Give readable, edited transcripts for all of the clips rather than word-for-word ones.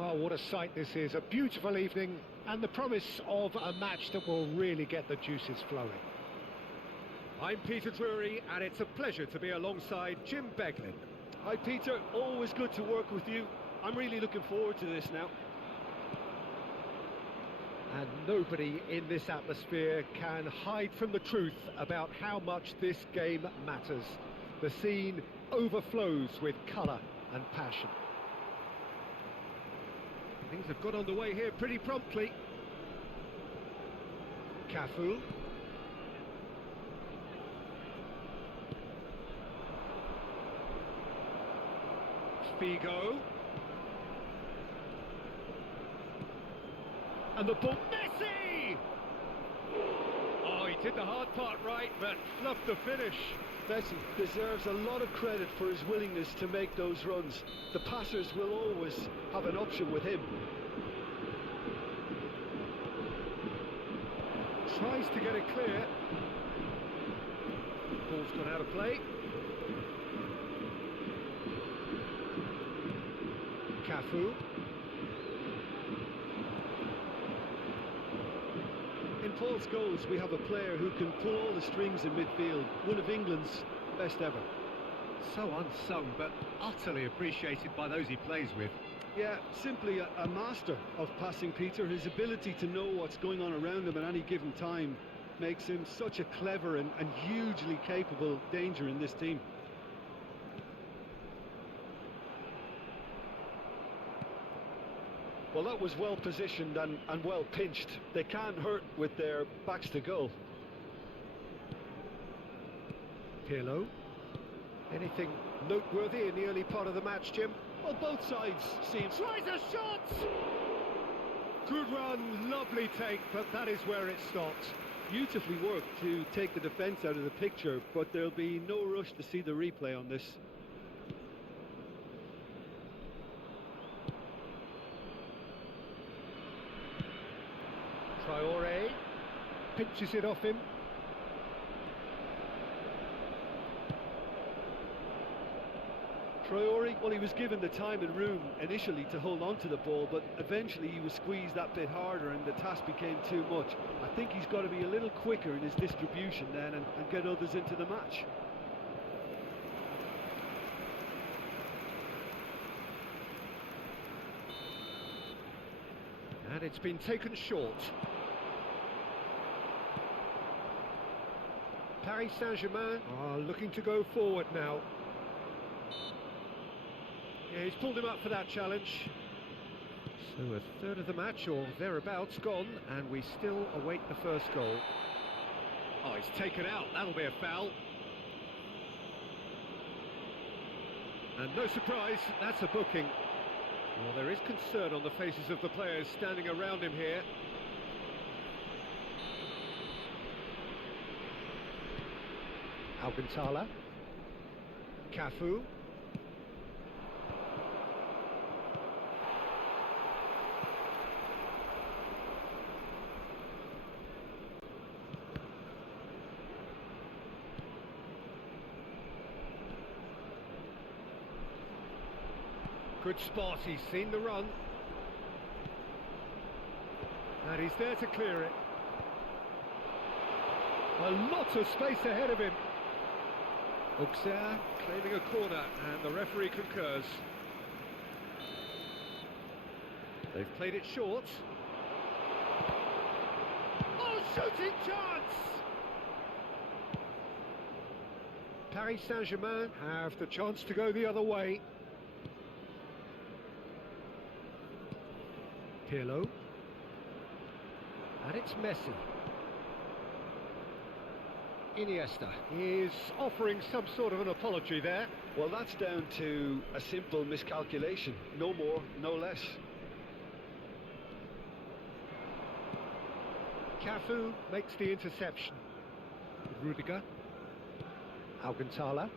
Well, what a sight this is. A beautiful evening and the promise of a match that will really get the juices flowing. I'm Peter Drury, and it's a pleasure to be alongside Jim Beglin. Hi Peter, always good to work with you. I'm really looking forward to this now. And nobody in this atmosphere can hide from the truth about how much this game matters. The scene overflows with colour and passion. Things have got underway here pretty promptly. Cafu. Figo. And the ball. Messi! Oh, he did the hard part right, but fluffed the finish. Messi deserves a lot of credit for his willingness to make those runs. The passers will always have an option with him. Tries to get it clear. Ball's gone out of play. Cafu. In Paul's goals, we have a player who can pull all the strings in midfield. One of England's best ever. So unsung, but utterly appreciated by those he plays with. Yeah, simply a master of passing, Peter. His ability to know what's going on around him at any given time makes him such a clever and hugely capable danger in this team. Well, that was well positioned and well pinched. They can't hurt with their backs to goal. Pirlo. Anything noteworthy in the early part of the match, Jim? Well, both sides seem... Tries a shot! Good run, lovely take, but that is where it stopped. Beautifully worked to take the defence out of the picture, but there'll be no rush to see the replay on this. Traore pinches it off him. Traore, well, he was given the time and room initially to hold on to the ball, but eventually he was squeezed that bit harder and the task became too much. I think he's got to be a little quicker in his distribution then and get others into the match. And it's been taken short. Paris Saint-Germain are looking to go forward now. Yeah, he's pulled him up for that challenge. So a third of the match or thereabouts gone, and we still await the first goal. Oh, he's taken out. That'll be a foul. And no surprise, that's a booking. Well, there is concern on the faces of the players standing around him here. Alcantara. Cafu. Good spot, he's seen the run. And he's there to clear it. A lot of space ahead of him. Auxerre claiming a corner, and the referee concurs. They've played it short. Oh, shooting chance! Paris Saint-Germain have the chance to go the other way. Pirlo. And it's Messi. Iniesta is offering some sort of an apology there. Well, that's down to a simple miscalculation. No more, no less. Cafu makes the interception. Rudiger. Alcantara.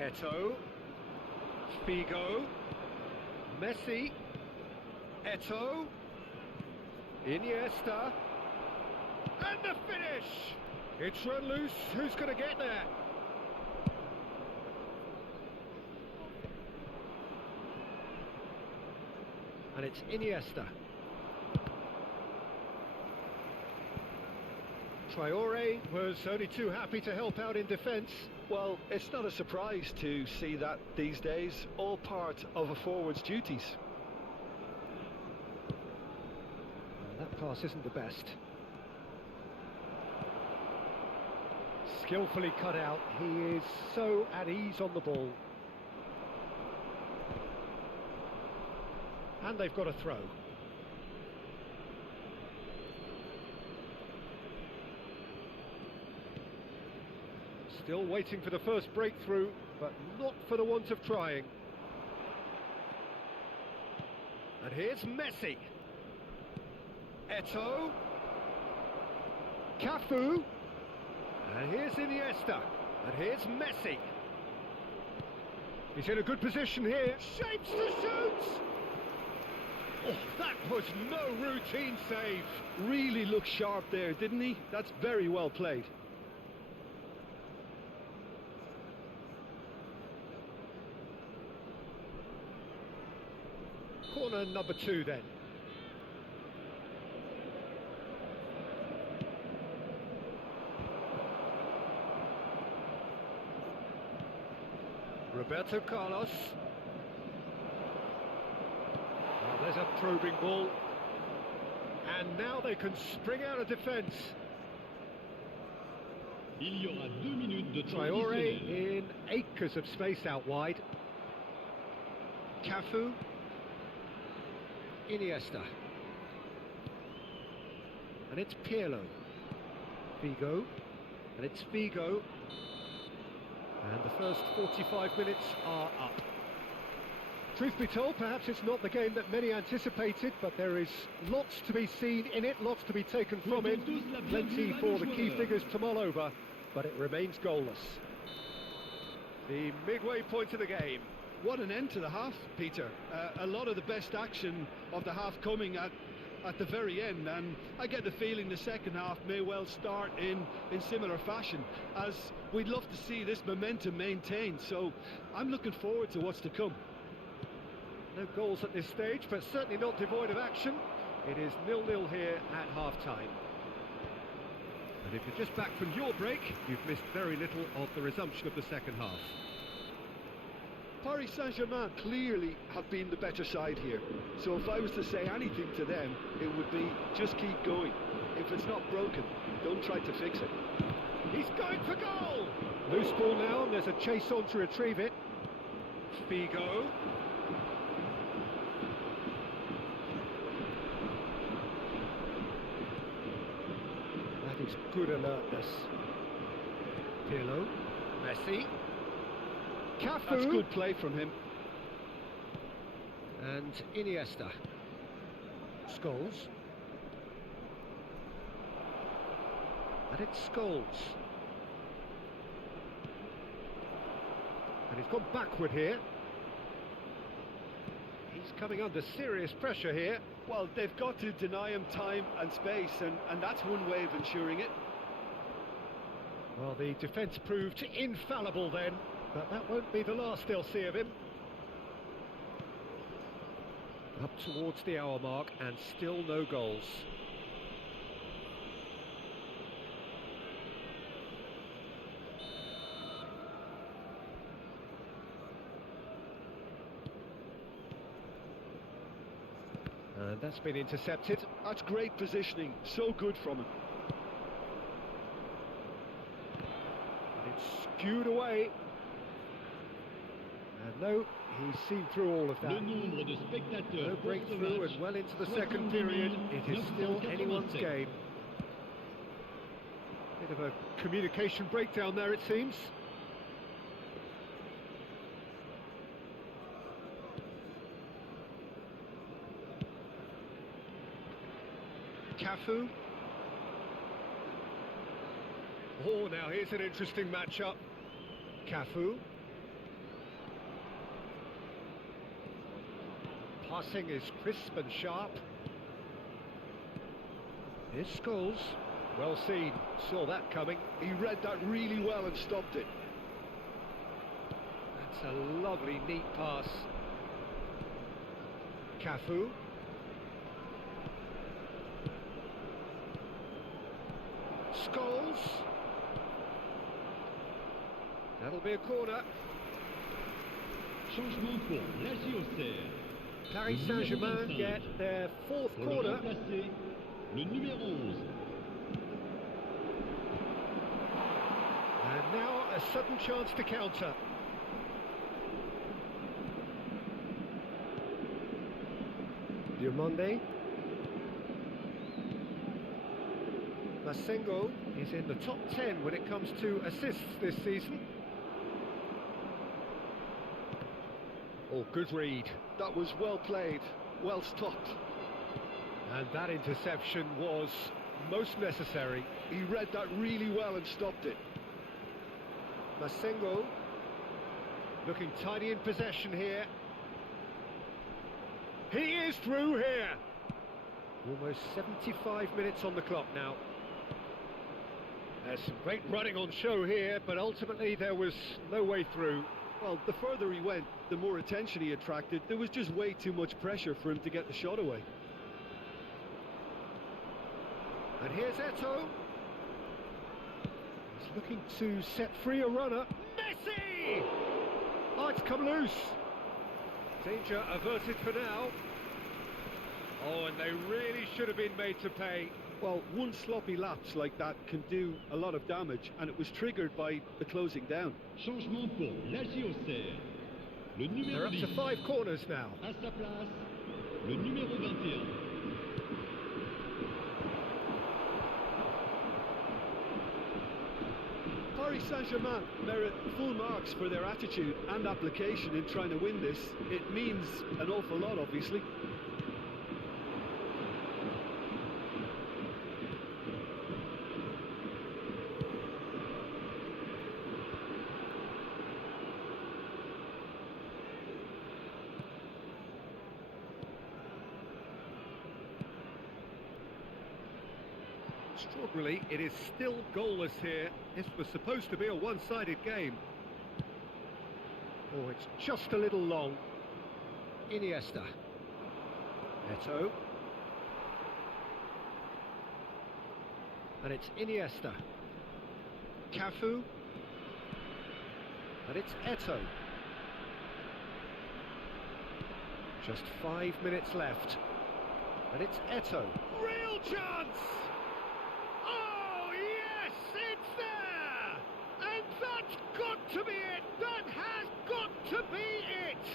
Eto'o. Figo. Messi. Eto'o. Iniesta. And the finish! It's run loose. Who's going to get there? And it's Iniesta. Traore was only too happy to help out in defence. Well, it's not a surprise to see that these days, all part of a forward's duties. That pass isn't the best. Skillfully cut out. He is so at ease on the ball. And they've got a throw. Still waiting for the first breakthrough, but not for the want of trying. And here's Messi. Eto'o. Cafu. And here's Iniesta. And here's Messi. He's in a good position here. Shapes to shoot! Oh, that was no routine save. Really looked sharp there, didn't he? That's very well played. Corner number 2 then. Roberto Carlos. Well, there's a probing ball. And now they can spring out of defence. Il y aura 2 minutes de temps Traore additionnel. in acres of space out wide. Cafu. Iniesta. And it's Pirlo. Figo. And it's Figo. And the first 45 minutes are up. Truth be told, perhaps it's not the game that many anticipated, but there is lots to be seen in it, lots to be taken from it. Plenty for the key figures to mull over, but it remains goalless. The midway point of the game. What an end to the half, Peter. A lot of the best action of the half coming at the very end, and I get the feeling the second half may well start in similar fashion, as we'd love to see this momentum maintained, so I'm looking forward to what's to come. No goals at this stage, but certainly not devoid of action. It is 0-0 here at half-time. And if you're just back from your break, you've missed very little of the resumption of the second half. Paris Saint-Germain clearly have been the better side here, so if I was to say anything to them, it would be just keep going. If it's not broken, don't try to fix it. He's going for goal! Loose ball now, and there's a chase on to retrieve it. Figo. That is good alertness. Pirlo. Messi. Cafu. That's good play from him. And Iniesta. Scholes. And it's Scholes. And he's gone backward here. He's coming under serious pressure here. Well, they've got to deny him time and space, and that's one way of ensuring it. Well, the defence proved infallible then, but that won't be the last they'll see of him. Up towards the hour mark and still no goals. And that's been intercepted. That's great positioning, so good from him. And it's skewed away. And no, he's seen through all of that. Le nombre de spectateurs No pour ce breakthrough match, and well into the 70 second period. It is still 987. anyone's game. Bit of a communication breakdown there, it seems. Cafu. Oh, now here's an interesting matchup. Cafu. Passing is crisp and sharp. Here's Scholes. Well seen. Saw that coming. He read that really well and stopped it. That's a lovely, neat pass. Cafu. Scholes. That'll be a corner. Changement pour l'Agiocer. Paris Saint-Germain get their fourth Pour le corner. remplacer, le numéro 11. And now a sudden chance to counter. Diomande. Masengo is in the top 10 when it comes to assists this season. Oh, good read. That was well played, well stopped. And that interception was most necessary. He read that really well and stopped it. Masengo looking tidy in possession here. He is through here. Almost 75 minutes on the clock now. There's some great running on show here, but ultimately there was no way through. Well, the further he went, the more attention he attracted. There was just way too much pressure for him to get the shot away. And here's Eto'o. He's looking to set free a runner. Messi! Oh, it's come loose. Danger averted for now. Oh, and they really should have been made to pay. Well, one sloppy lapse like that can do a lot of damage, and it was triggered by the closing down. Changement pour l'Agiocer. Le numéro They're up to 10. 5 corners now. À sa place, le numéro 21. Paris Saint-Germain merit full marks for their attitude and application in trying to win this. It means an awful lot, obviously. Extraordinarily, it is still goalless here. This was supposed to be a one-sided game. Oh, it's just a little long. Iniesta. Eto'o. And it's Iniesta. Cafu. And it's Eto'o. Just 5 minutes left. And it's Eto'o. Real chance! Oh, yes, it's there! And that's got to be it! That has got to be it!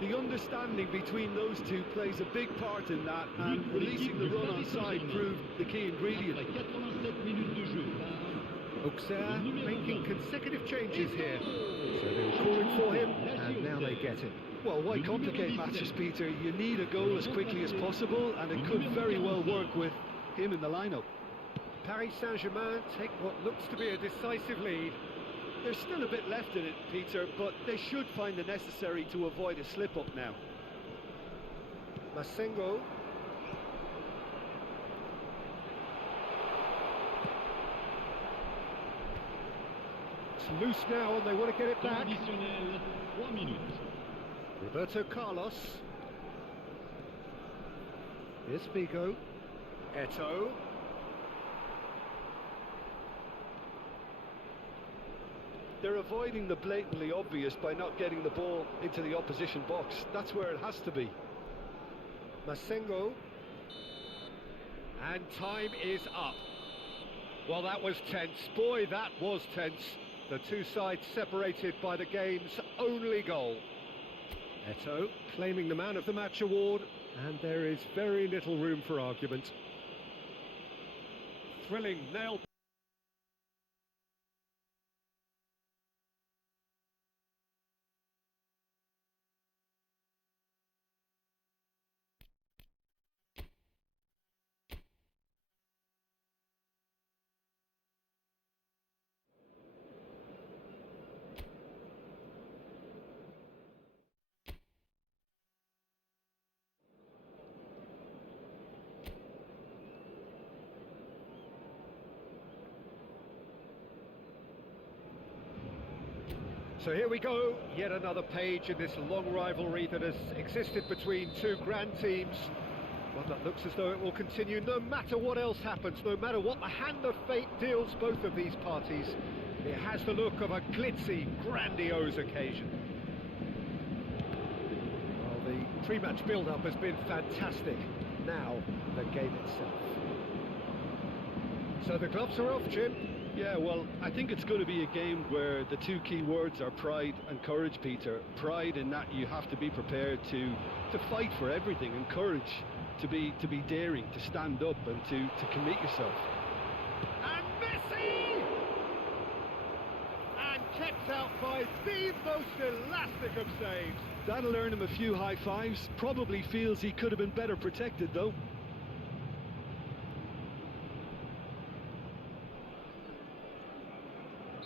The understanding between those two plays a big part in that, and releasing the run on side proved the key ingredient. Après 87 minutes de jeu par Auxerre making consecutive changes here. So they were calling for him, and now they get him. Well, why complicate matters, Peter? You need a goal as quickly as possible, and it could very well work with him in the lineup. Paris Saint-Germain take what looks to be a decisive lead. There's still a bit left in it, Peter, but they should find the necessary to avoid a slip-up now. Masengo. It's loose now and they want to get it temps back. additionnel, 3 minutes. Roberto Carlos. Here's Figo. Eto'o. They're avoiding the blatantly obvious by not getting the ball into the opposition box. That's where it has to be. Masengo. And time is up. Well, that was tense. Boy, that was tense. The two sides separated by the game's only goal. Eto'o claiming the Man of the Match award, and there is very little room for argument. Thrilling nail. So here we go, yet another page in this long rivalry that has existed between two grand teams. Well, that looks as though it will continue no matter what else happens, no matter what the hand of fate deals both of these parties. It has the look of a glitzy, grandiose occasion. Well, the pre-match build-up has been fantastic. Now, the game itself. So the gloves are off, Jim. Yeah, well, I think it's going to be a game where the two key words are pride and courage, Peter. Pride in that you have to be prepared to fight for everything, and courage to be daring, to stand up and to commit yourself. And Messi! And kept out by the most elastic of saves. That'll earn him a few high fives. Probably feels he could have been better protected, though.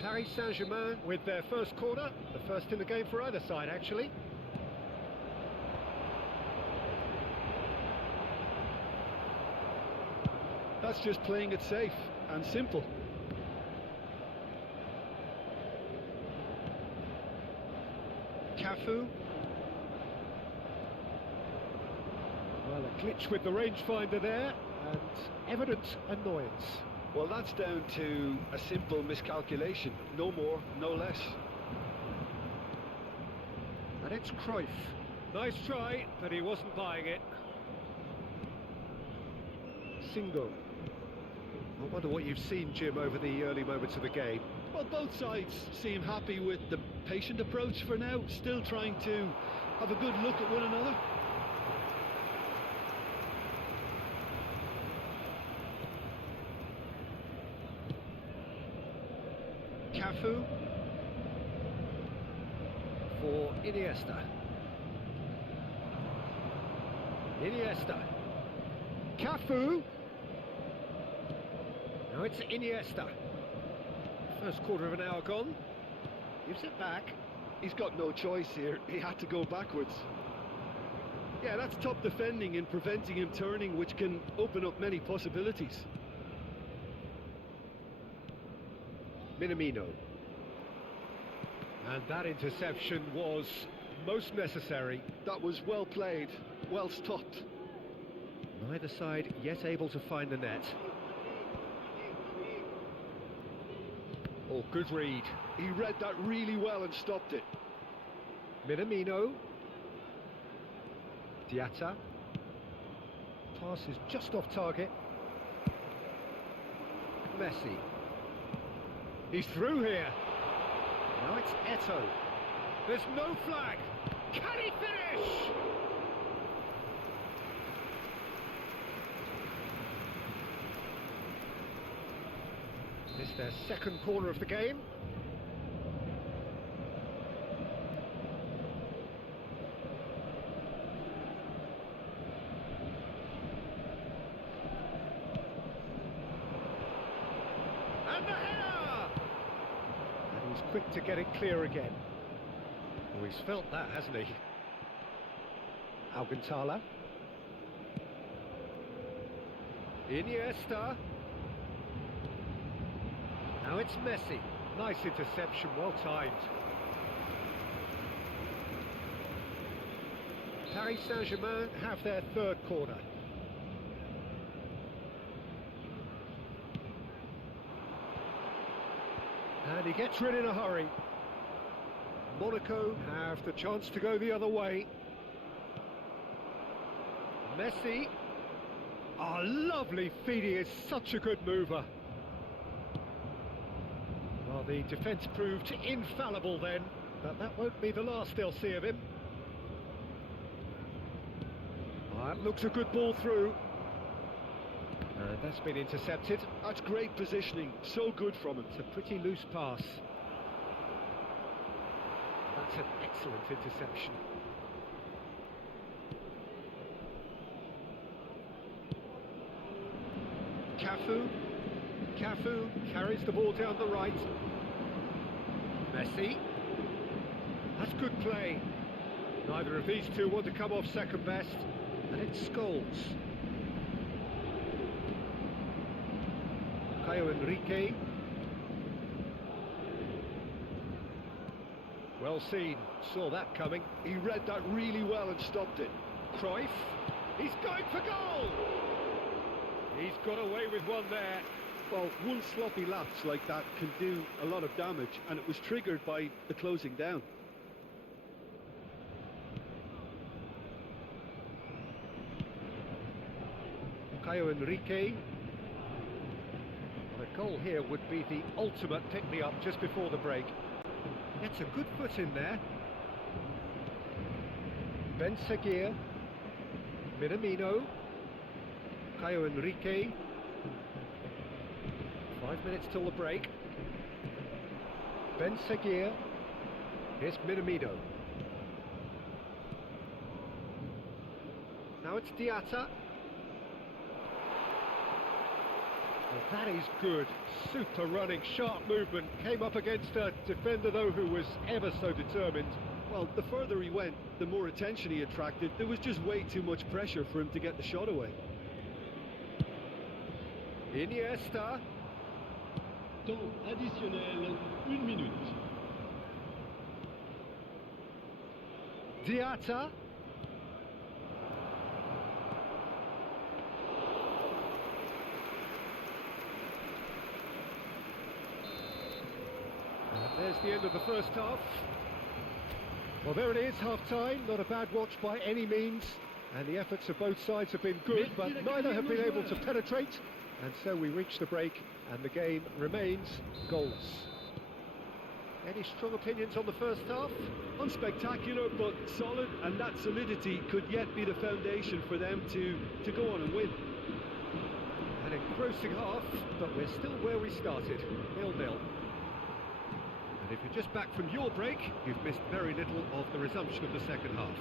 Paris Saint-Germain with their first corner, the first in the game for either side, actually. That's just playing it safe and simple. Cafu. Well, a glitch with the rangefinder there, and evident annoyance. Well, that's down to a simple miscalculation. No more, no less. And it's Cruyff. Nice try, but he wasn't buying it. Singo. I wonder what you've seen, Jim, over the early moments of the game. Well, both sides seem happy with the patient approach for now, still trying to have a good look at one another. Cafu for Iniesta. Iniesta. Cafu. Now it's Iniesta. First quarter of an hour gone. Gives it back. He's got no choice here. He had to go backwards. Yeah, that's top defending in preventing him turning, which can open up many possibilities. Minamino. And that interception was most necessary. That was well played, well stopped. Neither side yet able to find the net. Oh, good read. He read that really well and stopped it. Minamino. Diatta. Pass is just off target. Messi. He's through here. Now it's Eto'o. There's no flag. Can he finish? This is their second corner of the game. And the header! And he's quick to get it clear again. Oh, he's felt that, hasn't he? Alcantara. Iniesta. Now it's Messi. Nice interception, well timed. Paris Saint-Germain have their third corner. And he gets rid in a hurry. Monaco have the chance to go the other way. Messi. Oh, lovely feed, he is such a good mover. Well, the defence proved infallible then, but that won't be the last they'll see of him. That looks a good ball through. And that's been intercepted. That's great positioning, so good from him. It's a pretty loose pass. That's an excellent interception. Cafu carries the ball down the right. Messi. That's good play. Neither of these two want to come off second best. And it's Scholes. Caio Henrique. Well seen, saw that coming. He read that really well and stopped it. Cruyff. He's going for goal! He's got away with one there. Well, one sloppy lapse like that can do a lot of damage, and it was triggered by the closing down. Caio Henrique. A goal here would be the ultimate pick-me-up just before the break. Gets a good foot in there. Ben Seguir. Minamino. Caio Henrique. 5 minutes till the break. Ben Seguir. Here's Minamino. Now it's Diatta. Well, that is good. Super running, sharp movement. Came up against a defender, though, who was ever so determined. Well, the further he went, the more attention he attracted. There was just way too much pressure for him to get the shot away. Iniesta. Temps additionnel, 1 minute. Diatta. And there's the end of the first half. Well, there it is, half-time. Not a bad watch by any means. And the efforts of both sides have been good, but neither have been able to penetrate. And so we reach the break, and the game remains goals. Any strong opinions on the first half? Unspectacular, but solid, and that solidity could yet be the foundation for them to go on and win. An engrossing half, but we're still where we started, 0-0. And if you're just back from your break, you've missed very little of the resumption of the second half.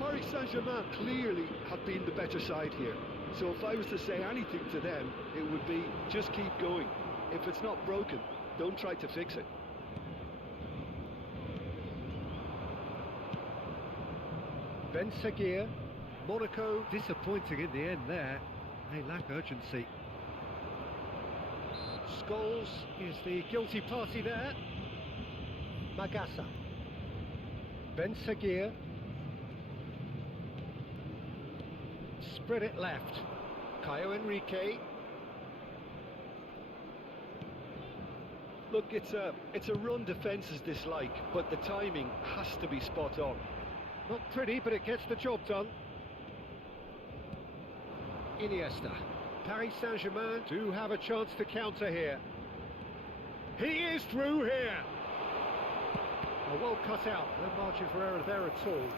Paris Saint-Germain clearly have been the better side here. So if I was to say anything to them, it would be just keep going. If it's not broken, don't try to fix it. Ben Seguir. Monaco disappointing in the end there. They lack urgency. Scholes is the guilty party there. Magassa. Ben Seguir. Spread it left. Caio Henrique. Look, it's a run defence's dislike, but the timing has to be spot on. Not pretty, but it gets the job done. Iniesta. Paris Saint-Germain do have a chance to counter here. He is through here. Oh, well cut out. No margin for error there at all.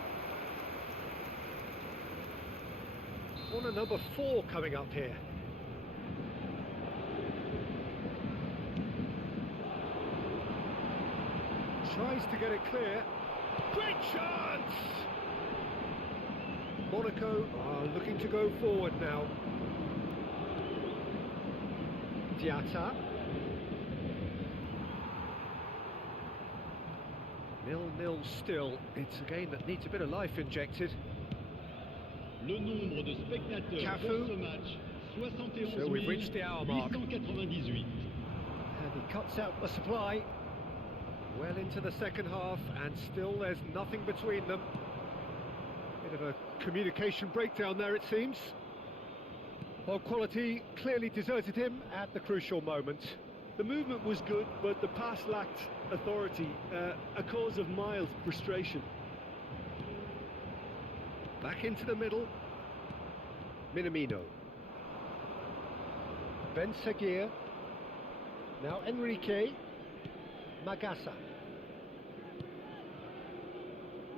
Corner number 4 coming up here. Tries to get it clear. Great chance! Monaco are looking to go forward now. Diatta. 0-0 still. It's a game that needs a bit of life injected. Le nombre de spectateurs Cafu. pour ce match, 71 So we've reached the hour mark. 898. And he cuts out the supply. Well into the second half, and still there's nothing between them. Bit of a communication breakdown there, it seems. Well, quality clearly deserted him at the crucial moment. The movement was good, but the pass lacked authority, a cause of mild frustration. Back into the middle. Minamino. Ben Seguir. Now Enrique. Magassa.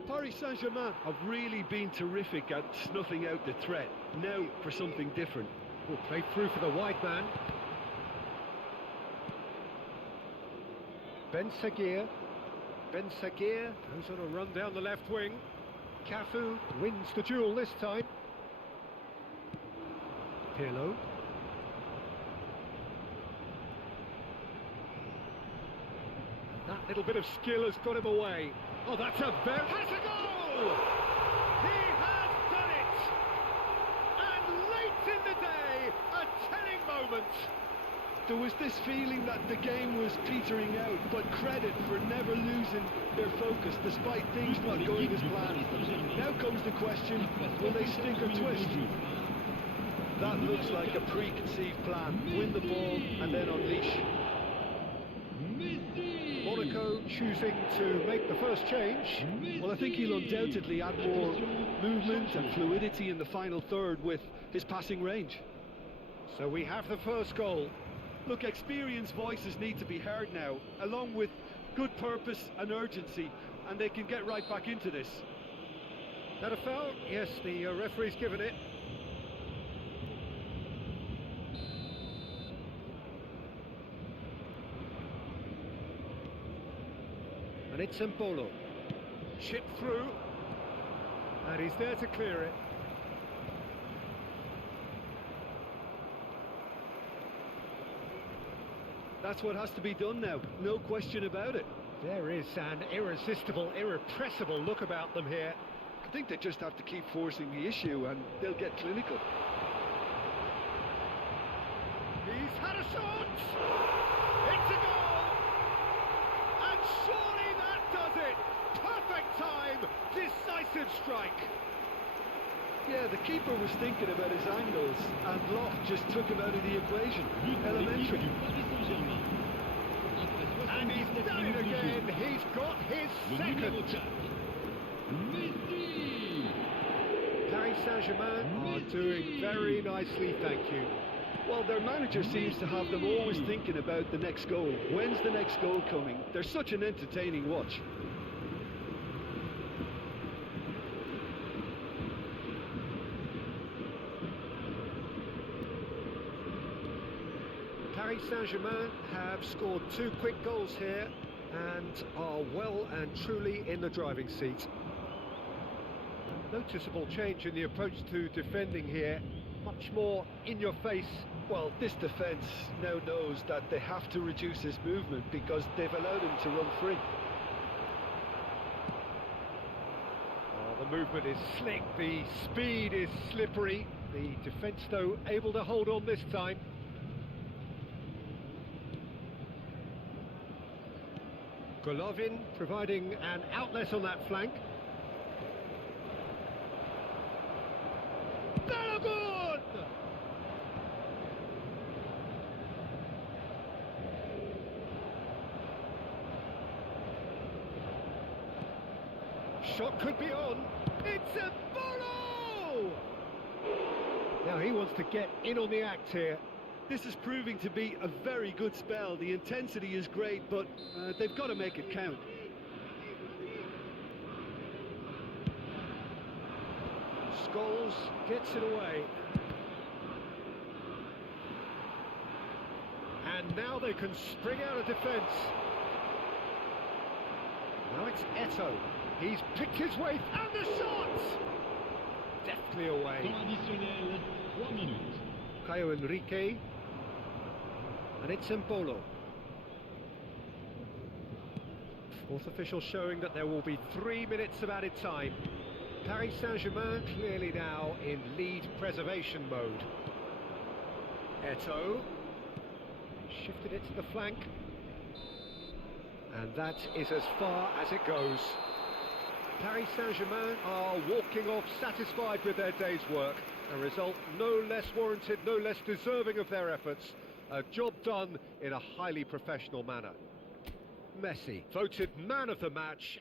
Paris Saint-Germain have really been terrific at snuffing out the threat. Now for something different. Oh, played through for the wide man. Ben Seguir. Ben Seguir goes on a run down the left wing. Cafu wins the duel this time. Pirlo. That little bit of skill has got him away. Oh, that's a very... Has a goal! He has done it! And late in the day, a telling moment. There was this feeling that the game was petering out, but credit for never losing their focus despite things not going as planned. Now comes the question, will they stick or twist? That looks like a preconceived plan. Win the ball and then unleash. Monaco choosing to make the first change. Well, I think he'll undoubtedly add more movement and fluidity in the final third with his passing range. So we have the first goal. Look, experienced voices need to be heard now, along with good purpose and urgency, and they can get right back into this. That a foul? Yes, the referee's given it. And it's Embolo. Chip through. And he's there to clear it. That's what has to be done now, no question about it. There is an irresistible, irrepressible look about them here. I think they just have to keep forcing the issue and they'll get clinical. He's had a shot! It's a goal! And surely that does it! Perfect time! Decisive strike! Yeah, the keeper was thinking about his angles, and Loch just took him out of the equation. Elementary. And he's done it again! He's got his second! Paris Saint-Germain are doing very nicely, thank you. Well, their manager seems to have them always thinking about the next goal. When's the next goal coming? They're such an entertaining watch. Paris Saint-Germain have scored 2 quick goals here and are well and truly in the driving seat. Noticeable change in the approach to defending here, much more in your face. Well, this defence now knows that they have to reduce his movement because they've allowed him to run free. Oh, the movement is slick, the speed is slippery. The defence, though, able to hold on this time. Golovin providing an outlet on that flank. Balogun! Shot could be on. It's a Bolo! Now he wants to get in on the act here. This is proving to be a very good spell. The intensity is great, but they've got to make it count. Scholes gets it away. And now they can spring out of defence. Now it's Eto'o. He's picked his way, and the shot! Deftly away. Temps additionnel, 3 minutes. Caio Henrique. And it's Embolo. Fourth official showing that there will be 3 minutes of added time. Paris Saint-Germain clearly now in lead preservation mode. Eto'o shifted it to the flank. And that is as far as it goes. Paris Saint-Germain are walking off satisfied with their day's work. A result no less warranted, no less deserving of their efforts. A job done in a highly professional manner. Messi voted man of the match.